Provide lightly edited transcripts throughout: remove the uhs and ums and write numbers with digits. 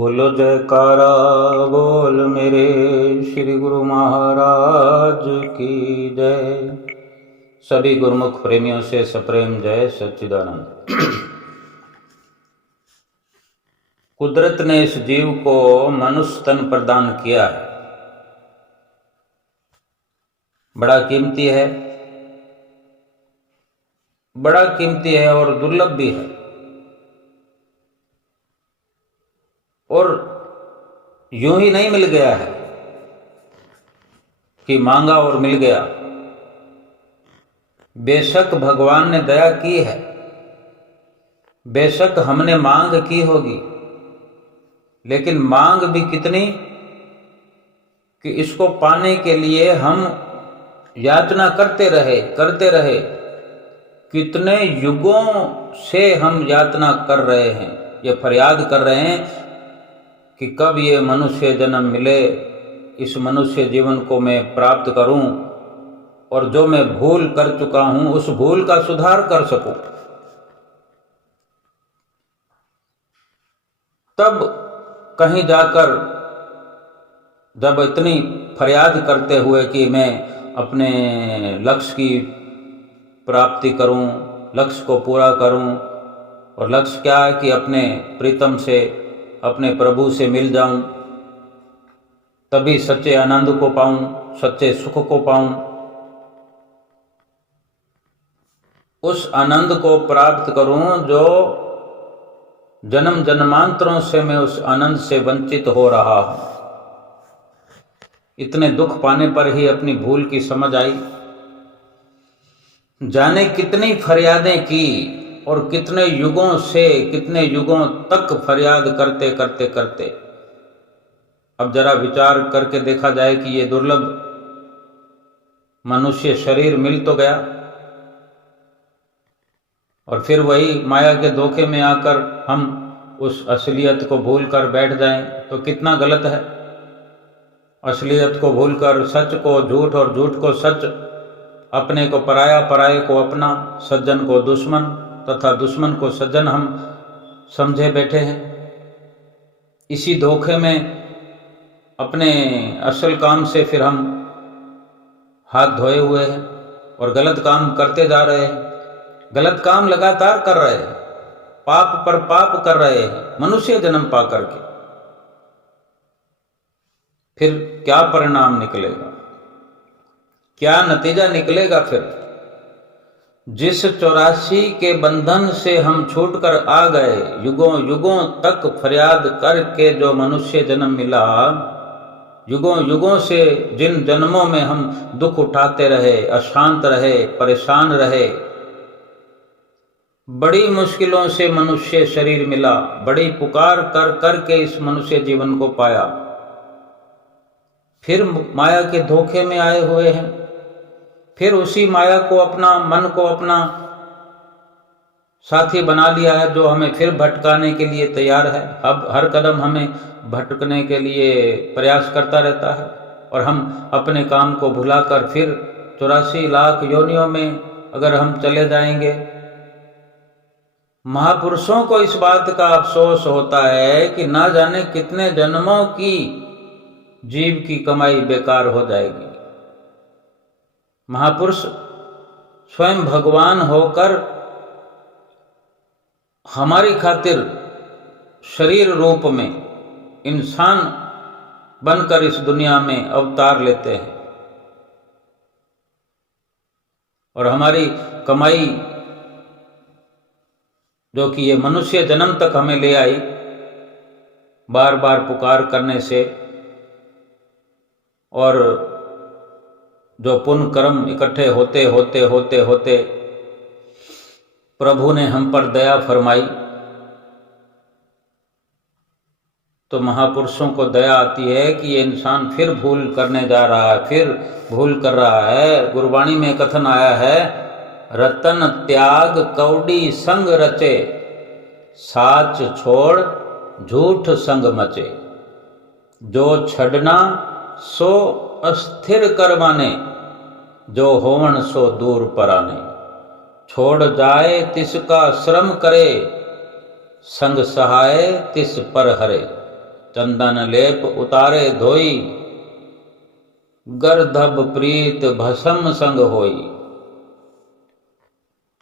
बोलो जयकारा बोल मेरे श्री गुरु महाराज की जय। सभी गुरुमुख प्रेमियों से सप्रेम जय सच्चिदानंद। कुदरत ने इस जीव को मनुष्य तन प्रदान किया है, बड़ा कीमती है, बड़ा कीमती है और दुर्लभ भी है। और यूं ही नहीं मिल गया है कि मांगा और मिल गया। बेशक भगवान ने दया की है, बेशक हमने मांग की होगी, लेकिन मांग भी कितनी कि इसको पाने के लिए हम याचना करते रहे। कितने युगों से हम याचना कर रहे हैं, ये फरियाद कर रहे हैं कि कब ये मनुष्य जन्म मिले, इस मनुष्य जीवन को मैं प्राप्त करूं और जो मैं भूल कर चुका हूं उस भूल का सुधार कर सकूं। तब कहीं जाकर जब इतनी फरियाद करते हुए कि मैं अपने लक्ष्य की प्राप्ति करूं, लक्ष्य को पूरा करूं, और लक्ष्य क्या है कि अपने प्रीतम से, अपने प्रभु से मिल जाऊं, तभी सच्चे आनंद को पाऊं, सच्चे सुख को पाऊं। उस आनंद को प्राप्त करूं जो जन्म जन्मांतरों से मैं उस आनंद से वंचित हो रहा हूं। इतने दुख पाने पर ही अपनी भूल की समझ आई। जाने कितनी फरियादें की और कितने युगों से, कितने युगों तक फरियाद करते अब जरा विचार करके देखा जाए कि ये दुर्लभ मनुष्य शरीर मिल तो गया और फिर वही माया के धोखे में आकर हम उस असलियत को भूलकर बैठ जाएं तो कितना गलत है। असलियत को भूलकर सच को झूठ और झूठ को सच, अपने को पराया, पराये को अपना, सज्जन को दुश्मन तथा दुश्मन को सज्जन हम समझे बैठे हैं। इसी धोखे में अपने असल काम से फिर हम हाथ धोए हुए हैं और गलत काम करते जा रहे हैं। गलत काम लगातार कर रहे हैं, पाप पर पाप कर रहे हैं मनुष्य जन्म पा करके। फिर क्या परिणाम निकलेगा, क्या नतीजा निकलेगा? फिर जिस 84 के बंधन से हम छूटकर आ गए, युगों युगों तक फरियाद करके जो मनुष्य जन्म मिला, युगों युगों से जिन जन्मों में हम दुख उठाते रहे, अशांत रहे, परेशान रहे, बड़ी मुश्किलों से मनुष्य शरीर मिला, बड़ी पुकार कर करके इस मनुष्य जीवन को पाया। फिर माया के धोखे में आए हुए हैं, फिर उसी माया को अपना, मन को अपना साथी बना लिया है जो हमें फिर भटकाने के लिए तैयार है। अब हर कदम हमें भटकने के लिए प्रयास करता रहता है और हम अपने काम को भुलाकर फिर 84 लाख योनियों में अगर हम चले जाएंगे। महापुरुषों को इस बात का अफसोस होता है कि ना जाने कितने जन्मों की जीव की कमाई बेकार हो जाएगी। महापुरुष स्वयं भगवान होकर हमारी खातिर शरीर रूप में इंसान बनकर इस दुनिया में अवतार लेते हैं और हमारी कमाई जो कि ये मनुष्य जन्म तक हमें ले आई, बार बार पुकार करने से और जो पुण्य कर्म इकट्ठे होते प्रभु ने हम पर दया फरमाई, तो महापुरुषों को दया आती है कि ये इंसान फिर भूल करने जा रहा है, फिर भूल कर रहा है। गुरबाणी में कथन आया है, रतन त्याग कौड़ी संग रचे, साच छोड़ झूठ संग मचे। जो छड़ना सो अस्थिर करवाने, जो होवन सो दूर पराने। छोड़ जाए तिसका श्रम करे, संग सहाय तिस पर हरे। चंदन लेप उतारे धोई, गर्दभ प्रीत भस्म संग होई।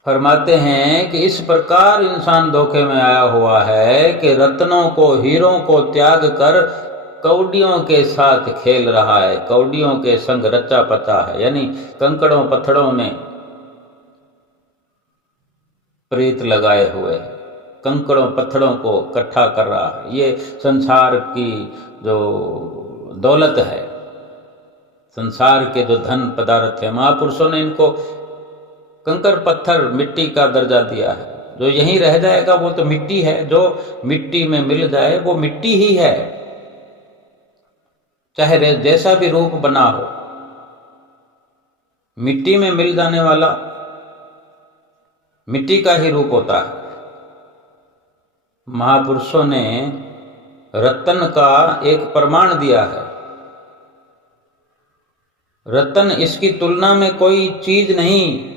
फरमाते हैं कि इस प्रकार इंसान धोखे में आया हुआ है कि रत्नों को, हीरों को त्याग कर कौडियों के साथ खेल रहा है, कौडियों के संग रचा पचा है, यानी कंकड़ों पत्थरों में प्रीत लगाए हुए है, कंकड़ों पत्थरों को इकट्ठा कर रहा है। ये संसार की जो दौलत है, संसार के जो धन पदार्थ है, महापुरुषों ने इनको कंकर पत्थर मिट्टी का दर्जा दिया है। जो यहीं रह जाएगा वो तो मिट्टी है, जो मिट्टी में मिल जाए वो मिट्टी ही है, चाहे जैसा भी रूप बना हो। मिट्टी में मिल जाने वाला मिट्टी का ही रूप होता है। महापुरुषों ने रत्न का एक प्रमाण दिया है। रत्न, इसकी तुलना में कोई चीज नहीं।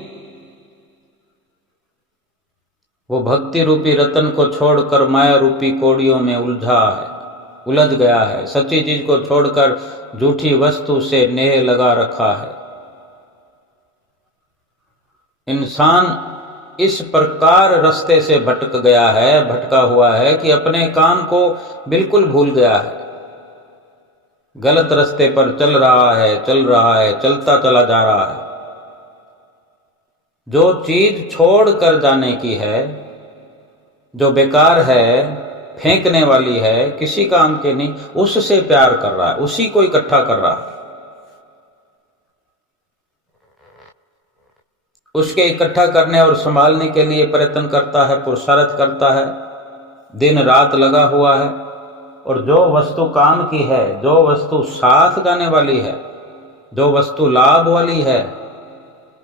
वो भक्ति रूपी रत्न को छोड़कर माया रूपी कौड़ियों में उलझ गया है। सच्ची चीज को छोड़कर झूठी वस्तु से नेह लगा रखा है। इंसान इस प्रकार रास्ते से भटका हुआ है कि अपने काम को बिल्कुल भूल गया है। गलत रास्ते पर चल रहा है, चलता चला जा रहा है। जो चीज छोड़ कर जाने की है, जो बेकार है, फेंकने वाली है, किसी काम के नहीं, उससे प्यार कर रहा है, उसी को इकट्ठा कर रहा है, उसके इकट्ठा करने और संभालने के लिए प्रयत्न करता है, पुरुषार्थ करता है, दिन रात लगा हुआ है। और जो वस्तु काम की है, जो वस्तु साथ जाने वाली है, जो वस्तु लाभ वाली है,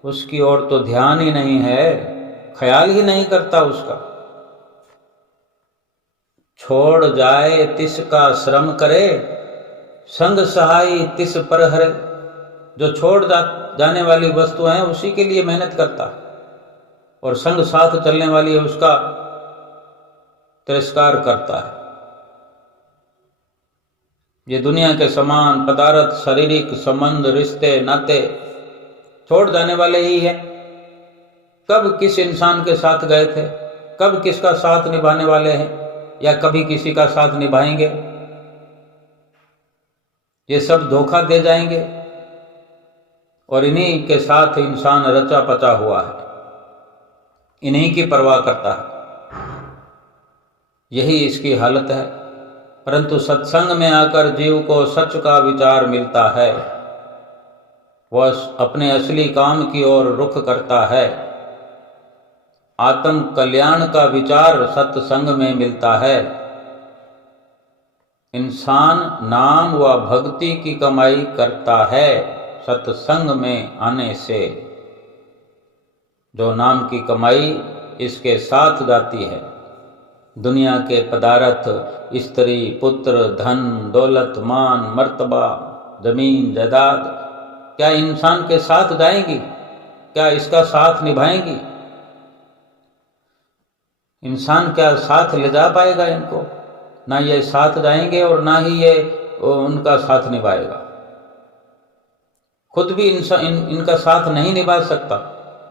उसकी ओर तो ध्यान ही नहीं है, ख्याल ही नहीं करता उसका। छोड़ जाए तिसका श्रम करे, संग सहाय तिस पर हरे। जो छोड़ जाने वाली वस्तु है उसी के लिए मेहनत करता है, और संग साथ चलने वाली है उसका तिरस्कार करता है। ये दुनिया के समान पदार्थ, शारीरिक संबंध, रिश्ते, नाते छोड़ जाने वाले ही है। कब किस इंसान के साथ गए थे, कब किसका साथ निभाने वाले हैं, या कभी किसी का साथ निभाएंगे, ये सब धोखा दे जाएंगे। और इन्हीं के साथ इंसान रचा पचा हुआ है, इन्हीं की परवाह करता है। यही इसकी हालत है। परंतु सत्संग में आकर जीव को सच का विचार मिलता है, वह अपने असली काम की ओर रुख करता है। आत्म कल्याण का विचार सत्संग में मिलता है। इंसान नाम व भक्ति की कमाई करता है सत्संग में आने से। जो नाम की कमाई इसके साथ जाती है, दुनिया के पदार्थ, स्त्री, पुत्र, धन, दौलत, मान, मर्तबा, जमीन, जायदाद, क्या इंसान के साथ जाएंगी? क्या इसका साथ निभाएंगी? इंसान क्या साथ ले जा पाएगा इनको? ना ये साथ जाएंगे और ना ही ये उनका साथ निभाएगा। खुद भी इनका साथ नहीं निभा सकता।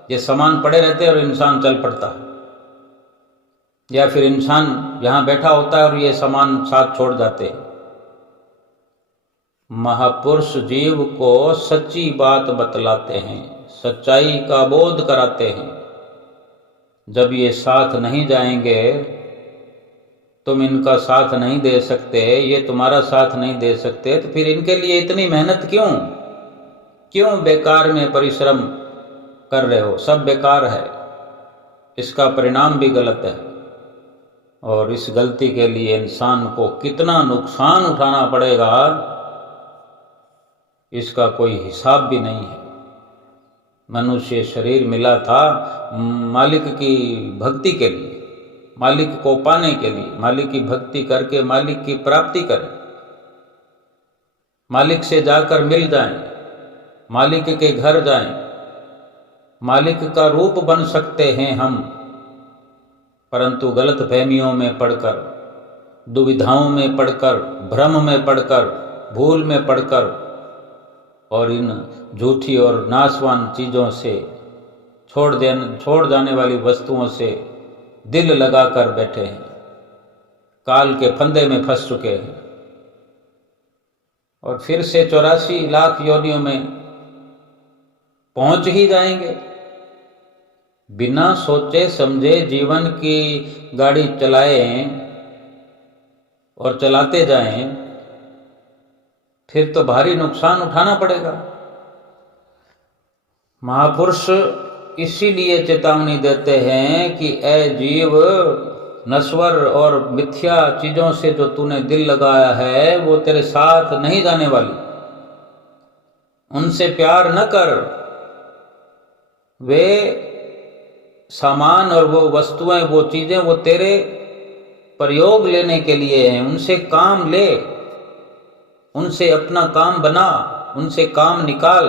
ये सामान पड़े रहते हैं और इंसान चल पड़ता है, या फिर इंसान यहां बैठा होता है और ये सामान साथ छोड़ जाते हैं। महापुरुष जीव को सच्ची बात बतलाते हैं, सच्चाई का बोध कराते हैं। जब ये साथ नहीं जाएंगे, तुम इनका साथ नहीं दे सकते, ये तुम्हारा साथ नहीं दे सकते, तो फिर इनके लिए इतनी मेहनत क्यों बेकार में परिश्रम कर रहे हो? सब बेकार है, इसका परिणाम भी गलत है। और इस गलती के लिए इंसान को कितना नुकसान उठाना पड़ेगा, इसका कोई हिसाब भी नहीं है। मनुष्य शरीर मिला था मालिक की भक्ति के लिए, मालिक को पाने के लिए, मालिक की भक्ति करके मालिक की प्राप्ति करें, मालिक से जाकर मिल जाएं, मालिक के घर जाएं, मालिक का रूप बन सकते हैं हम। परंतु गलत फहमियों में पड़कर दुविधाओं में पड़कर, भ्रम में पड़कर, भूल में पड़कर और इन झूठी और नाशवान चीज़ों से छोड़ जाने वाली वस्तुओं से दिल लगाकर बैठे हैं, काल के फंदे में फंस चुके हैं और फिर से 84 लाख योनियों में पहुंच ही जाएंगे। बिना सोचे समझे जीवन की गाड़ी चलाएं और चलाते जाएं, फिर तो भारी नुकसान उठाना पड़ेगा। महापुरुष इसीलिए चेतावनी देते हैं कि ए जीव, नश्वर और मिथ्या चीजों से जो तूने दिल लगाया है वो तेरे साथ नहीं जाने वाली। उनसे प्यार न कर। वे सामान और वो वस्तुएं, वो चीजें, वो तेरे प्रयोग लेने के लिए हैं। उनसे काम ले, उनसे अपना काम बना, उनसे काम निकाल।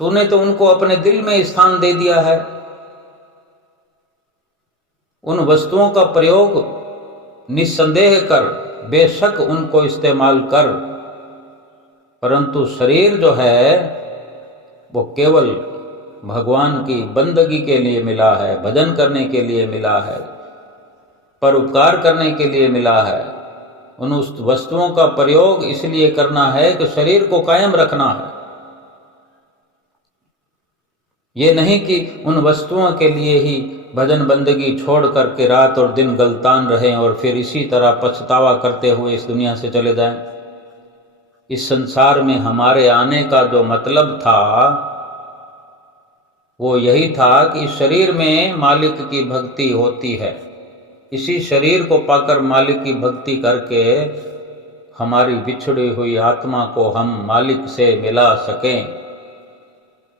तूने तो उनको अपने दिल में स्थान दे दिया है। उन वस्तुओं का प्रयोग निस्संदेह कर, बेशक उनको इस्तेमाल कर, परंतु शरीर जो है वो केवल भगवान की बंदगी के लिए मिला है, भजन करने के लिए मिला है, परोपकार करने के लिए मिला है। उन उस वस्तुओं का प्रयोग इसलिए करना है कि शरीर को कायम रखना है। ये नहीं कि उन वस्तुओं के लिए ही भजन बंदगी छोड़ करके रात और दिन गलतान रहें और फिर इसी तरह पछतावा करते हुए इस दुनिया से चले जाएं। इस संसार में हमारे आने का जो मतलब था वो यही था कि शरीर में मालिक की भक्ति होती है। इसी शरीर को पाकर मालिक की भक्ति करके हमारी बिछड़ी हुई आत्मा को हम मालिक से मिला सकें।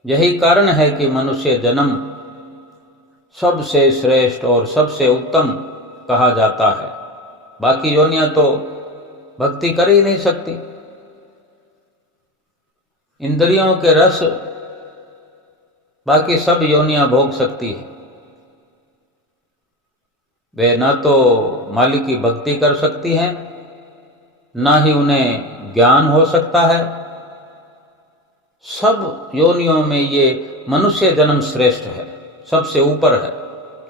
यही कारण है कि मनुष्य जन्म सबसे श्रेष्ठ और सबसे उत्तम कहा जाता है। बाकी योनियां तो भक्ति कर ही नहीं सकती। इंद्रियों के रस बाकी सब योनियां भोग सकती है। वे ना तो मालिक की भक्ति कर सकती हैं, ना ही उन्हें ज्ञान हो सकता है। सब योनियों में ये मनुष्य जन्म श्रेष्ठ है, सबसे ऊपर है,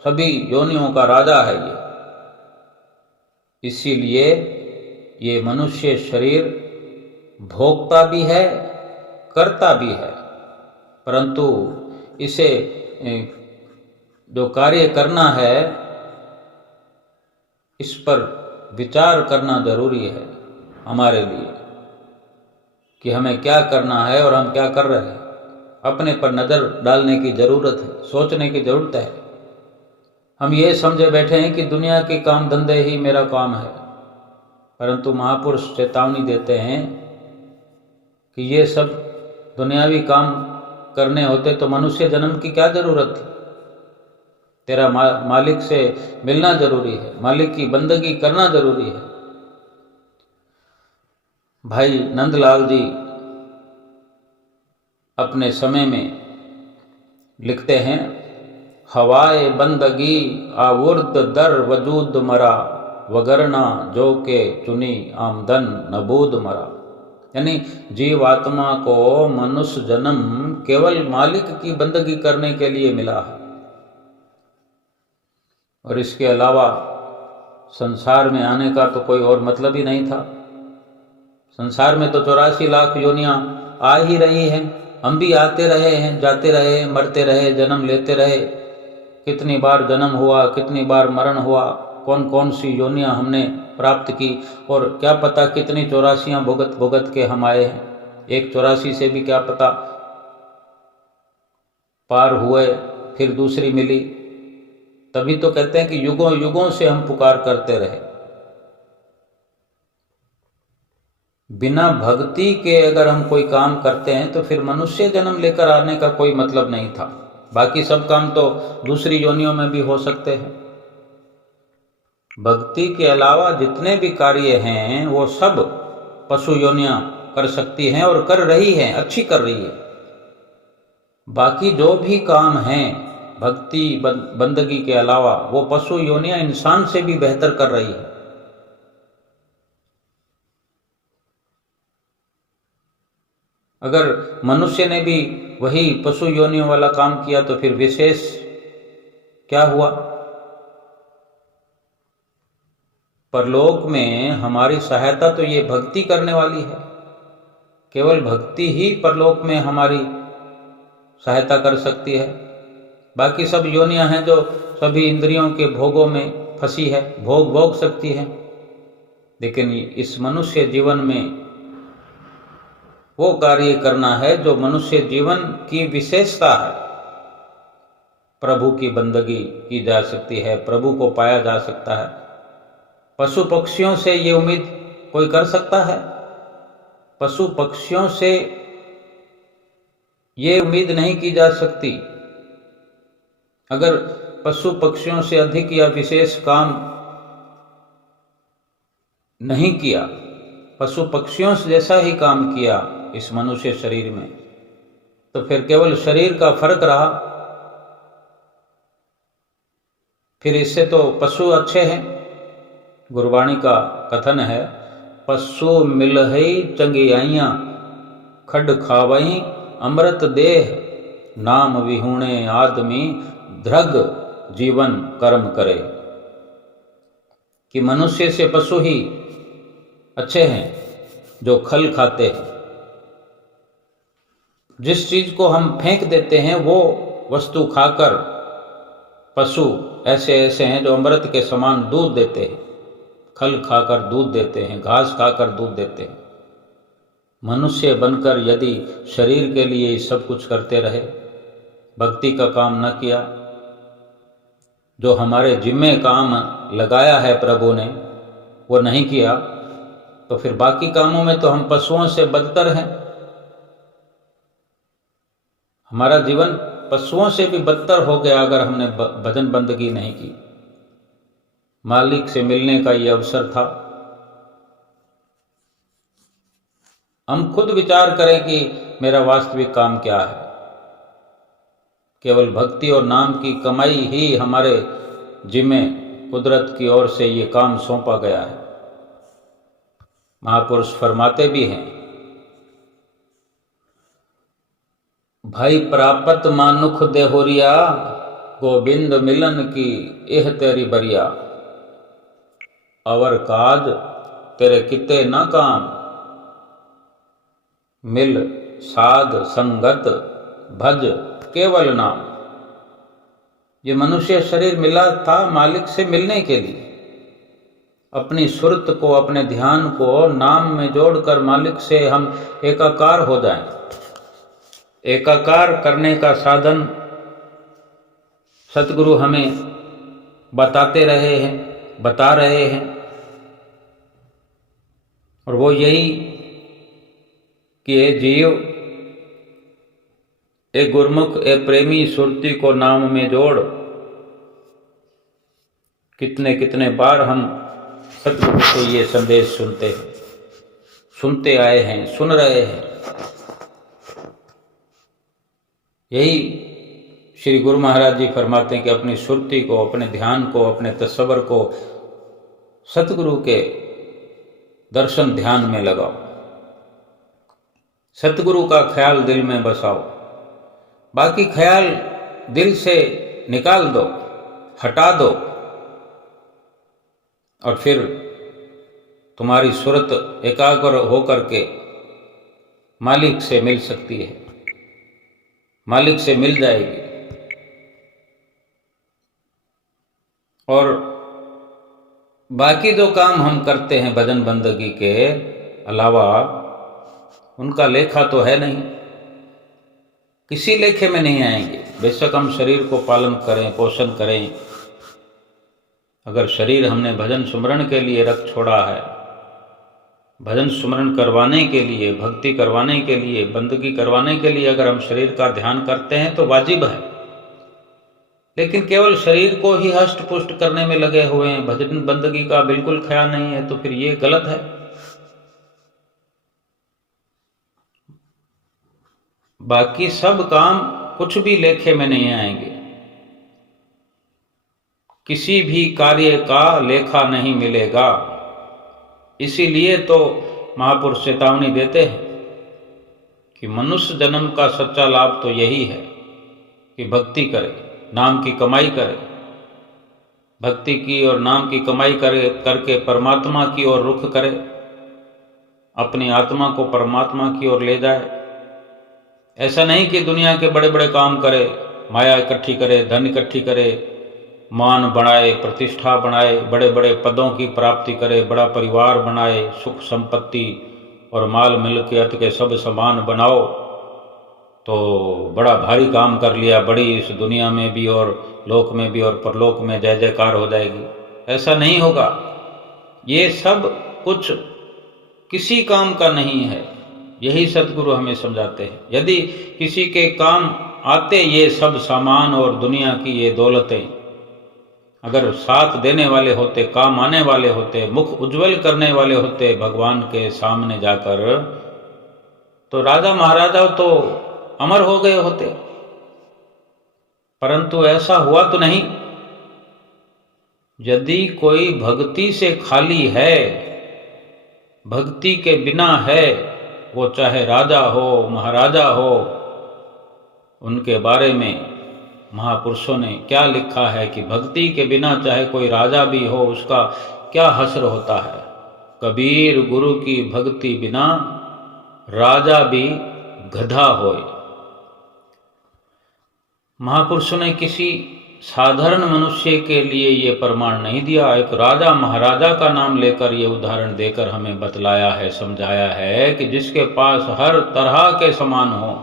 सभी योनियों का राजा है ये। इसीलिए ये मनुष्य शरीर भोगता भी है, करता भी है, परंतु इसे जो कार्य करना है इस पर विचार करना जरूरी है हमारे लिए कि हमें क्या करना है और हम क्या कर रहे हैं। अपने पर नज़र डालने की ज़रूरत है, सोचने की ज़रूरत है। हम ये समझे बैठे हैं कि दुनिया के काम धंधे ही मेरा काम है, परंतु महापुरुष चेतावनी देते हैं कि ये सब दुनियावी काम करने होते तो मनुष्य जन्म की क्या ज़रूरत थी। तेरा मालिक से मिलना जरूरी है, मालिक की बंदगी करना जरूरी है। भाई नंदलाल जी अपने समय में लिखते हैं, हवाए बंदगी आवुर्द दर वजूद मरा, वगरना जो के चुनी आमदन नबूद मरा। यानी जीव आत्मा को मनुष्य जन्म केवल मालिक की बंदगी करने के लिए मिला है और इसके अलावा संसार में आने का तो कोई और मतलब ही नहीं था। संसार में तो 84 लाख योनियां आ ही रही हैं। हम भी आते रहे हैं, जाते रहे, मरते रहे, जन्म लेते रहे। कितनी बार जन्म हुआ, कितनी बार मरण हुआ, कौन कौन सी योनियां हमने प्राप्त की और क्या पता कितनी 84 भुगत भुगत के हम आए हैं। एक 84 से भी क्या पता पार हुए, फिर दूसरी मिली। तभी तो कहते हैं कि युगों युगों से हम पुकार करते रहे। बिना भक्ति के अगर हम कोई काम करते हैं तो फिर मनुष्य जन्म लेकर आने का कोई मतलब नहीं था। बाकी सब काम तो दूसरी योनियों में भी हो सकते हैं। भक्ति के अलावा जितने भी कार्य हैं वो सब पशु योनियां कर सकती हैं और कर रही हैं, अच्छी कर रही है। बाकी जो भी काम हैं भक्ति बंदगी के अलावा वो पशु योनियां इंसान से भी बेहतर कर रही है। अगर मनुष्य ने भी वही पशु योनियों वाला काम किया तो फिर विशेष क्या हुआ? परलोक में हमारी सहायता तो ये भक्ति करने वाली है। केवल भक्ति ही परलोक में हमारी सहायता कर सकती है। बाकी सब योनियां हैं जो सभी इंद्रियों के भोगों में फंसी है, भोग सकती है। लेकिन इस मनुष्य जीवन में वो कार्य करना है जो मनुष्य जीवन की विशेषता है। प्रभु की बंदगी की जा सकती है, प्रभु को पाया जा सकता है। पशु पक्षियों से ये उम्मीद कोई कर सकता है? पशु पक्षियों से ये उम्मीद नहीं की जा सकती। अगर पशु पक्षियों से अधिक या विशेष काम नहीं किया, पशु पक्षियों से जैसा ही काम किया इस मनुष्य शरीर में, तो फिर केवल शरीर का फर्क रहा। फिर इससे तो पशु अच्छे हैं। गुरबाणी का कथन है, पशु मिलहई चंगियाइयां, खड खावई अमृत देह, नाम विहूणे आदमी ध्रग जीवन कर्म करे। कि मनुष्य से पशु ही अच्छे हैं जो खल खाते हैं। जिस चीज को हम फेंक देते हैं वो वस्तु खाकर पशु ऐसे हैं जो अमृत के समान दूध देते हैं। खल खाकर दूध देते हैं, घास खाकर दूध देते हैं। मनुष्य बनकर यदि शरीर के लिए सब कुछ करते रहे, भक्ति का काम न किया, जो हमारे जिम्मे काम लगाया है प्रभु ने वो नहीं किया, तो फिर बाकी कामों में तो हम पशुओं से बदतर हैं। हमारा जीवन पशुओं से भी बदतर हो गया अगर हमने भजन बंदगी नहीं की। मालिक से मिलने का ये अवसर था। हम खुद विचार करें कि मेरा वास्तविक काम क्या है। केवल भक्ति और नाम की कमाई ही हमारे जिम्मे कुदरत की ओर से ये काम सौंपा गया है। महापुरुष फरमाते भी हैं, भाई प्रापत मानुख देहोरिया, गोविंद मिलन की एह तेरी बरिया, अवर काज तेरे किते न काम, मिल साध संगत भज केवल नाम। ये मनुष्य शरीर मिला था मालिक से मिलने के लिए। अपनी सुरत को, अपने ध्यान को नाम में जोड़कर मालिक से हम एकाकार हो जाएं। एकाकार करने का साधन सतगुरु हमें बताते रहे हैं, बता रहे हैं, और वो यही कि ए जीव, ए गुरमुख, ए प्रेमी, सुरती को नाम में जोड़। कितने कितने बार हम सतगुरु से ये संदेश सुनते आए हैं, सुन रहे हैं। यही श्री गुरु महाराज जी फरमाते हैं कि अपनी सुरती को, अपने ध्यान को, अपने तस्वर को सतगुरु के दर्शन ध्यान में लगाओ। सतगुरु का ख्याल दिल में बसाओ। बाकी ख्याल दिल से निकाल दो, हटा दो, और फिर तुम्हारी सुरत एकाग्र होकर के मालिक से मिल सकती है, मालिक से मिल जाएगी। और बाकी जो काम हम करते हैं भजन बंदगी के अलावा, उनका लेखा तो है नहीं, किसी लेखे में नहीं आएंगे। बेशक हम शरीर को पालन करें, पोषण करें, अगर शरीर हमने भजन सुमरण के लिए रख छोड़ा है, भजन सुमरण करवाने के लिए, भक्ति करवाने के लिए, बंदगी करवाने के लिए अगर हम शरीर का ध्यान करते हैं तो वाजिब है। लेकिन केवल शरीर को ही हष्ट पुष्ट करने में लगे हुए हैं, भजन बंदगी का बिल्कुल ख्याल नहीं है, तो फिर ये गलत है। बाकी सब काम कुछ भी लेखे में नहीं आएंगे। किसी भी कार्य का लेखा नहीं मिलेगा। इसीलिए तो महापुरुष चेतावनी देते हैं कि मनुष्य जन्म का सच्चा लाभ तो यही है कि भक्ति करे, नाम की कमाई करे, भक्ति की और नाम की कमाई करे करके परमात्मा की ओर रुख करे, अपनी आत्मा को परमात्मा की ओर ले जाए। ऐसा नहीं कि दुनिया के बड़े बड़े काम करे, माया इकट्ठी करे, धन इकट्ठी करे, मान बढ़ाए, प्रतिष्ठा बढ़ाए, बड़े बड़े पदों की प्राप्ति करे, बड़ा परिवार बनाए, सुख संपत्ति और माल मिल्कियत के सब समान बनाओ तो बड़ा भारी काम कर लिया, बड़ी इस दुनिया में भी और लोक में भी और परलोक में जय जयकार हो जाएगी। ऐसा नहीं होगा। ये सब कुछ किसी काम का नहीं है, यही सद्गुरु हमें समझाते हैं। यदि किसी के काम आते ये सब सामान और दुनिया की ये दौलतें, अगर साथ देने वाले होते, काम आने वाले होते, मुख उज्जवल करने वाले होते भगवान के सामने जाकर, तो राजा महाराजा तो अमर हो गए होते। परंतु ऐसा हुआ तो नहीं। यदि कोई भक्ति से खाली है, भक्ति के बिना है, वो चाहे राजा हो, महाराजा हो, उनके बारे में महापुरुषों ने क्या लिखा है कि भक्ति के बिना चाहे कोई राजा भी हो, उसका क्या हश्र होता है। कबीर गुरु की भक्ति बिना राजा भी गधा होए। महापुरुषों ने किसी साधारण मनुष्य के लिए ये प्रमाण नहीं दिया, एक राजा महाराजा का नाम लेकर ये उदाहरण देकर हमें बतलाया है, समझाया है कि जिसके पास हर तरह के सामान हो।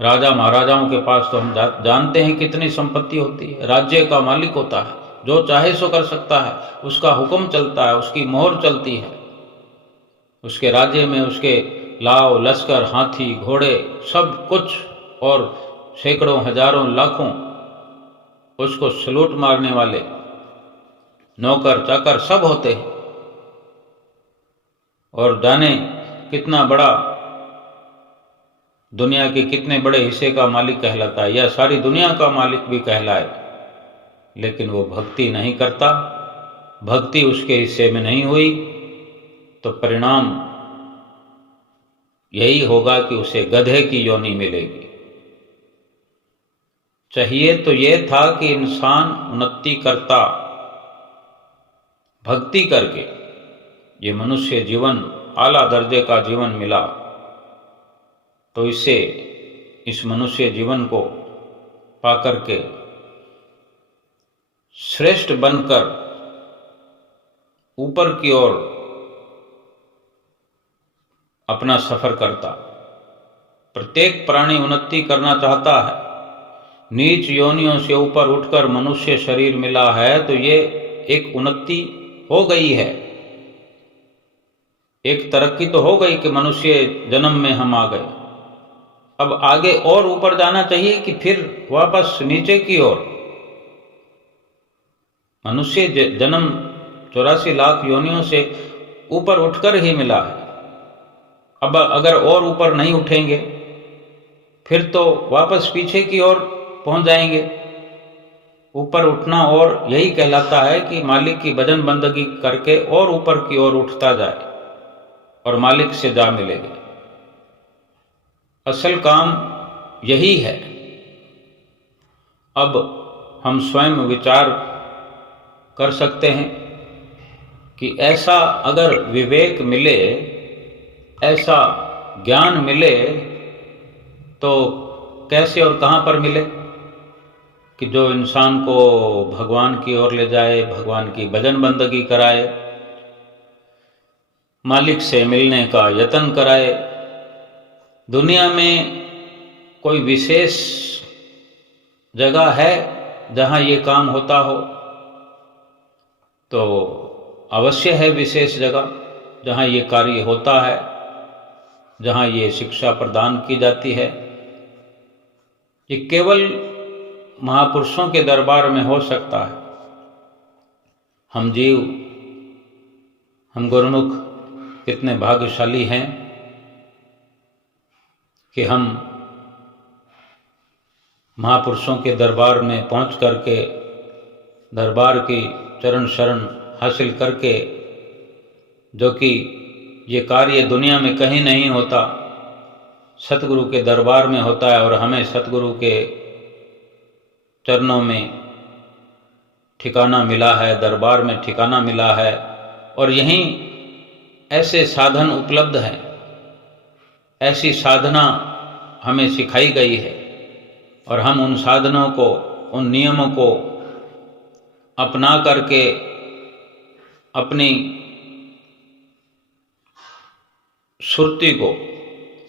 राजा महाराजाओं के पास तो हम जानते हैं कितनी संपत्ति होती है, राज्य का मालिक होता है, जो चाहे सो कर सकता है, उसका हुक्म चलता है, उसकी मोहर चलती है। उसके राज्य में उसके लाव लश्कर, हाथी घोड़े सब कुछ, और सैकड़ों हजारों लाखों उसको सलूट मारने वाले नौकर चाकर सब होते हैं। और जाने कितना बड़ा दुनिया के कितने बड़े हिस्से का मालिक कहलाता है, या सारी दुनिया का मालिक भी कहलाए, लेकिन वो भक्ति नहीं करता, भक्ति उसके हिस्से में नहीं हुई, तो परिणाम यही होगा कि उसे गधे की योनि मिलेगी। चाहिए तो ये था कि इंसान उन्नति करता, भक्ति करके ये मनुष्य जीवन आला दर्जे का जीवन मिला, तो इससे इस मनुष्य जीवन को पाकर के श्रेष्ठ बनकर ऊपर की ओर अपना सफर करता। प्रत्येक प्राणी उन्नति करना चाहता है। नीच योनियों से ऊपर उठकर मनुष्य शरीर मिला है तो ये एक उन्नति हो गई है, एक तरक्की तो हो गई कि मनुष्य जन्म में हम आ गए। अब आगे और ऊपर जाना चाहिए कि फिर वापस नीचे की ओर। मनुष्य जन्म 84 लाख योनियों से ऊपर उठकर ही मिला है। अब अगर और ऊपर नहीं उठेंगे फिर तो वापस पीछे की ओर पहुंच जाएंगे। ऊपर उठना और यही कहलाता है कि मालिक की भजन बंदगी करके और ऊपर की ओर उठता जाए और मालिक से जा मिलेगा। असल काम यही है। अब हम स्वयं विचार कर सकते हैं कि ऐसा अगर विवेक मिले, ऐसा ज्ञान मिले तो कैसे और कहाँ पर मिले कि जो इंसान को भगवान की ओर ले जाए, भगवान की भजन बंदगी कराए, मालिक से मिलने का यत्न कराए। दुनिया में कोई विशेष जगह है जहाँ ये काम होता हो? तो अवश्य है विशेष जगह जहाँ ये कार्य होता है, जहाँ ये शिक्षा प्रदान की जाती है। ये केवल महापुरुषों के दरबार में हो सकता है। हम जीव, हम गुरुमुख कितने भाग्यशाली हैं कि हम महापुरुषों के दरबार में पहुंच करके दरबार की चरण शरण हासिल करके, जो कि ये कार्य दुनिया में कहीं नहीं होता, सतगुरु के दरबार में होता है। और हमें सतगुरु के चरणों में ठिकाना मिला है, दरबार में ठिकाना मिला है। और यहीं ऐसे साधन उपलब्ध हैं, ऐसी साधना हमें सिखाई गई है, और हम उन साधनों को, उन नियमों को अपना करके अपनी सुरति को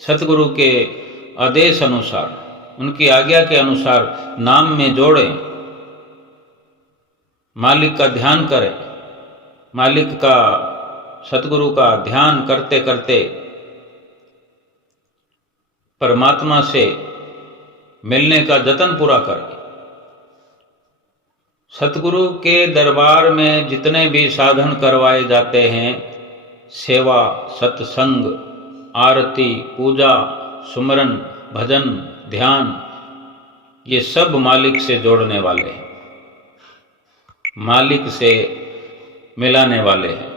सतगुरु के आदेश अनुसार, उनकी आज्ञा के अनुसार नाम में जोड़ें, मालिक का ध्यान करें। मालिक का, सतगुरु का ध्यान करते करते परमात्मा से मिलने का जतन पूरा करें। सतगुरु के दरबार में जितने भी साधन करवाए जाते हैं, सेवा, सत्संग, आरती, पूजा, सुमरन, भजन, ध्यान, ये सब मालिक से जोड़ने वाले हैं, मालिक से मिलाने वाले हैं।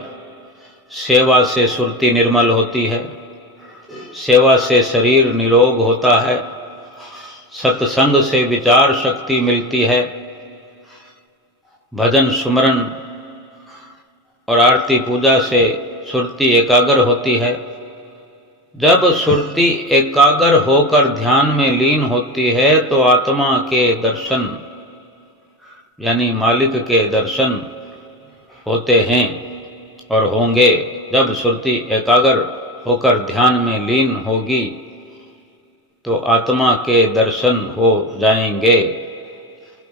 सेवा से सुरति निर्मल होती है, सेवा से शरीर निरोग होता है, सत्संग से विचार शक्ति मिलती है, भजन सुमरन और आरती पूजा से सुरति एकाग्र होती है। जब सुरति एकाग्र होकर ध्यान में लीन होती है तो आत्मा के दर्शन, यानी मालिक के दर्शन होते हैं और होंगे। जब सुरति एकाग्र होकर ध्यान में लीन होगी तो आत्मा के दर्शन हो जाएंगे।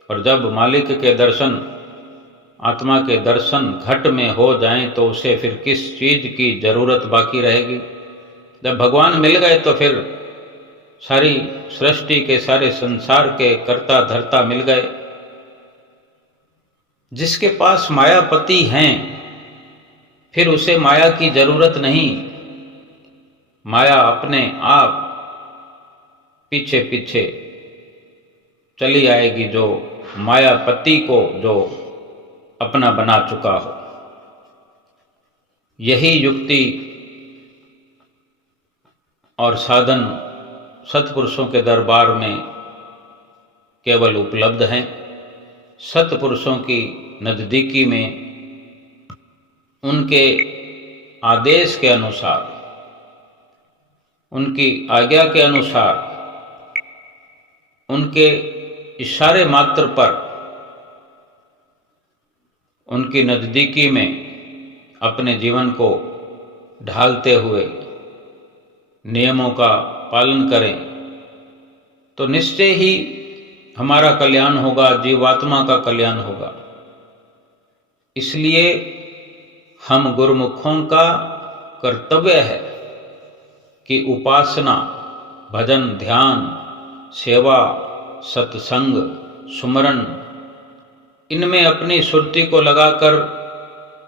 और जब मालिक के दर्शन, आत्मा के दर्शन घट में हो जाएं तो उसे फिर किस चीज़ की ज़रूरत बाकी रहेगी। जब भगवान मिल गए तो फिर सारी सृष्टि के, सारे संसार के कर्ता धर्ता मिल गए। जिसके पास मायापति हैं फिर उसे माया की जरूरत नहीं, माया अपने आप पीछे पीछे चली आएगी, जो मायापति को जो अपना बना चुका हो। यही युक्ति और साधन सत्पुरुषों के दरबार में केवल उपलब्ध हैं। सत्पुरुषों की नज़दीकी में उनके आदेश के अनुसार, उनकी आज्ञा के अनुसार, उनके इशारे मात्र पर, उनकी नज़दीकी में अपने जीवन को ढालते हुए नियमों का पालन करें तो निश्चय ही हमारा कल्याण होगा, जीवात्मा का कल्याण होगा। इसलिए हम गुरुमुखों का कर्तव्य है कि उपासना, भजन, ध्यान, सेवा, सत्संग, सुमरन, इनमें अपनी सुरति को लगाकर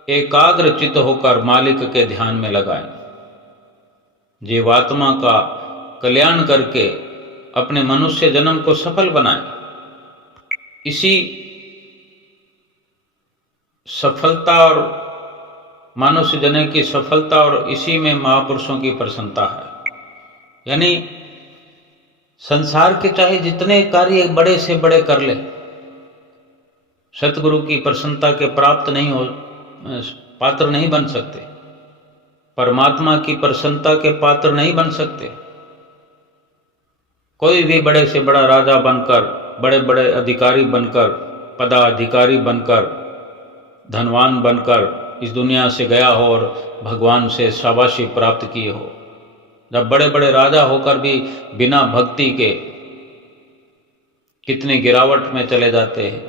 एकाग्र चित्त होकर मालिक के ध्यान में लगाएं। जीवात्मा का कल्याण करके अपने मनुष्य जन्म को सफल बनाएं। इसी सफलता और मनुष्य जन्म की सफलता और इसी में महापुरुषों की प्रसन्नता है। यानी संसार के चाहे जितने कार्य बड़े से बड़े कर ले, सतगुरु की प्रसन्नता के प्राप्त नहीं हो, पात्र नहीं बन सकते, परमात्मा की प्रसन्नता के पात्र नहीं बन सकते। कोई भी बड़े से बड़ा राजा बनकर, बड़े बड़े अधिकारी बनकर, पदाधिकारी बनकर, धनवान बनकर इस दुनिया से गया हो और भगवान से शाबाशी प्राप्त किए हो। जब बड़े बड़े राजा होकर भी बिना भक्ति के कितनी गिरावट में चले जाते हैं,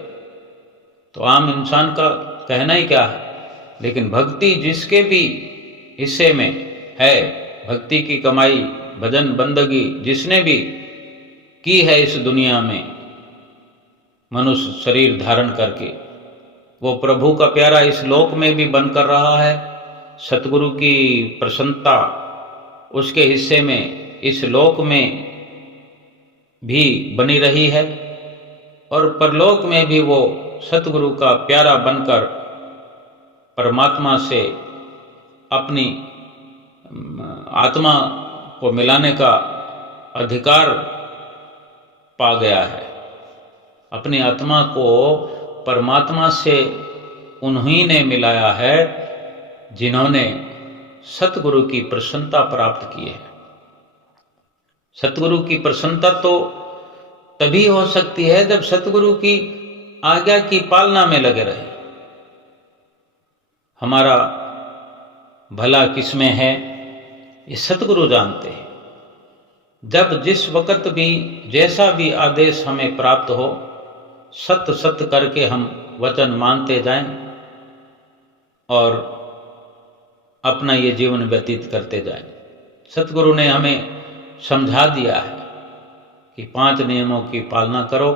तो आम इंसान का कहना ही क्या है। लेकिन भक्ति जिसके भी हिस्से में है, भक्ति की कमाई, भजन बंदगी जिसने भी की है इस दुनिया में, मनुष्य शरीर धारण करके, वो प्रभु का प्यारा इस लोक में भी बनकर रहा है। सतगुरु की प्रसन्नता उसके हिस्से में इस लोक में भी बनी रही है और परलोक में भी वो सतगुरु का प्यारा बनकर परमात्मा से अपनी आत्मा को मिलाने का अधिकार पा गया है। अपनी आत्मा को परमात्मा से उन्हीं ने मिलाया है जिन्होंने सतगुरु की प्रसन्नता प्राप्त की है। सतगुरु की प्रसन्नता तो तभी हो सकती है जब सतगुरु की आज्ञा की पालना में लगे रहे। हमारा भला किसमें है ये सतगुरु जानते हैं। जब जिस वक्त भी जैसा भी आदेश हमें प्राप्त हो, सत सत करके हम वचन मानते जाएं और अपना ये जीवन व्यतीत करते जाएं। सतगुरु ने हमें समझा दिया है कि 5 नियमों की पालना करो,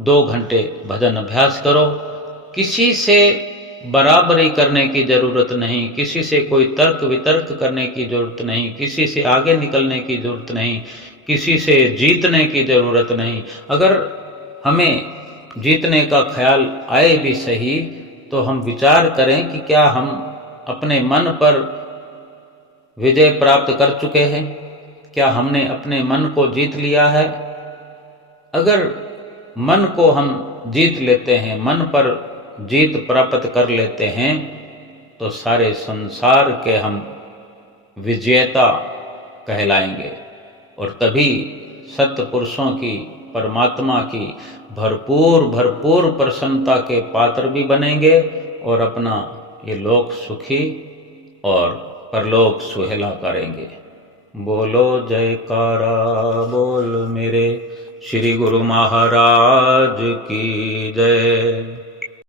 2 घंटे भजन अभ्यास करो, किसी से बराबरी करने की जरूरत नहीं, किसी से कोई तर्क वितर्क करने की जरूरत नहीं, किसी से आगे निकलने की जरूरत नहीं, किसी से जीतने की जरूरत नहीं। अगर हमें जीतने का ख्याल आए भी सही तो हम विचार करें कि क्या हम अपने मन पर विजय प्राप्त कर चुके हैं, क्या हमने अपने मन को जीत लिया है। अगर मन को हम जीत लेते हैं, मन पर जीत प्राप्त कर लेते हैं, तो सारे संसार के हम विजेता कहलाएंगे और तभी सत्पुरुषों की, परमात्मा की भरपूर प्रसन्नता के पात्र भी बनेंगे और अपना ये लोक सुखी और परलोक सुहेला करेंगे। बोलो जयकारा बोल मेरे श्री गुरु महाराज की जय।